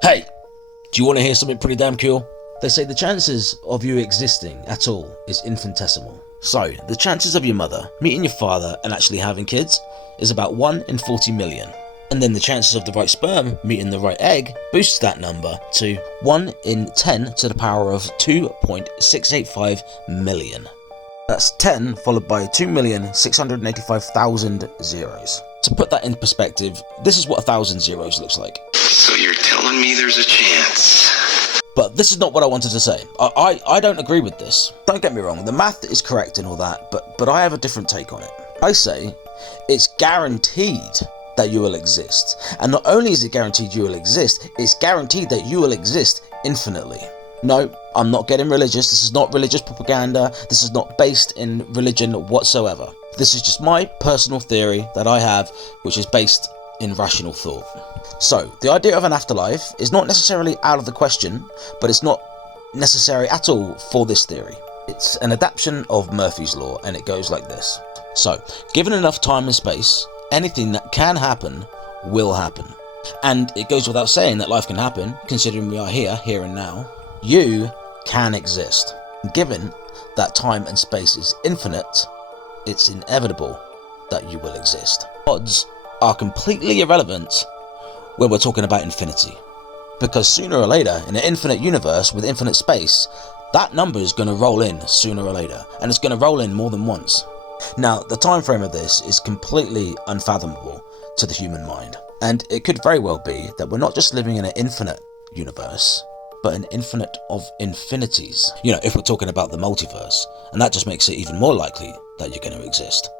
Hey, do you want to hear something pretty damn cool? They say the chances of you existing at all is infinitesimal. So, the chances of your mother meeting your father and actually having kids is about 1 in 40 million. And then the chances of the right sperm meeting the right egg boosts that number to 1 in 10 to the power of 2.685 million. That's 10 followed by 2,685,000 zeros. To put that in perspective, this is what 1,000 zeros looks like. So you're telling me there's a chance? But this is not what I wanted to say. I don't agree with this. Don't get me wrong, the math is correct and all that, but I have a different take on it. I say it's guaranteed that you will exist. And not only is it guaranteed you will exist, it's guaranteed that you will exist infinitely. No, I'm not getting religious. This is not religious propaganda. This is not based in religion whatsoever. This is just my personal theory that I have, which is based in rational thought. So, the idea of an afterlife is not necessarily out of the question, but it's not necessary at all for this theory. It's an adaptation of Murphy's Law, and it goes like this. So, given enough time and space, anything that can happen will happen. And it goes without saying that life can happen, considering we are here and now. You can exist. Given that time and space is infinite, it's inevitable that you will exist. Odds are completely irrelevant when we're talking about infinity. Because sooner or later, in an infinite universe with infinite space, that number is going to roll in sooner or later, and it's going to roll in more than once. Now, the time frame of this is completely unfathomable to the human mind, and it could very well be that we're not just living in an infinite universe, but an infinite of infinities. You know, if we're talking about the multiverse, and that just makes it even more likely that you're going to exist.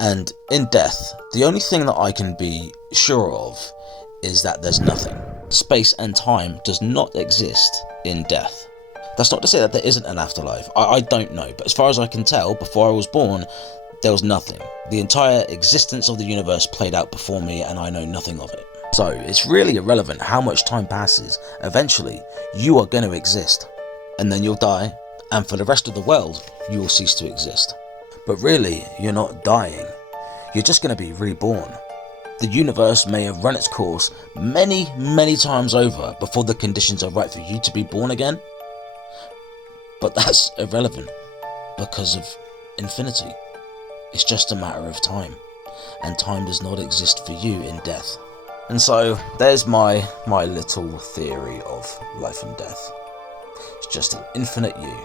And in death, the only thing that I can be sure of is that there's nothing. Space and time does not exist in death. That's not to say that there isn't an afterlife. I don't know, but as far as I can tell, before I was born, there was nothing. The entire existence of the universe played out before me, and I know nothing of it. So it's really irrelevant how much time passes. Eventually, you are going to exist, and then you'll die, and for the rest of the world, you will cease to exist. But really, you're not dying. You're just going to be reborn. The universe may have run its course many, many times over before the conditions are right for you to be born again. But that's irrelevant because of infinity. It's just a matter of time, and time does not exist for you in death. And so there's my little theory of life and death. It's just an infinite you.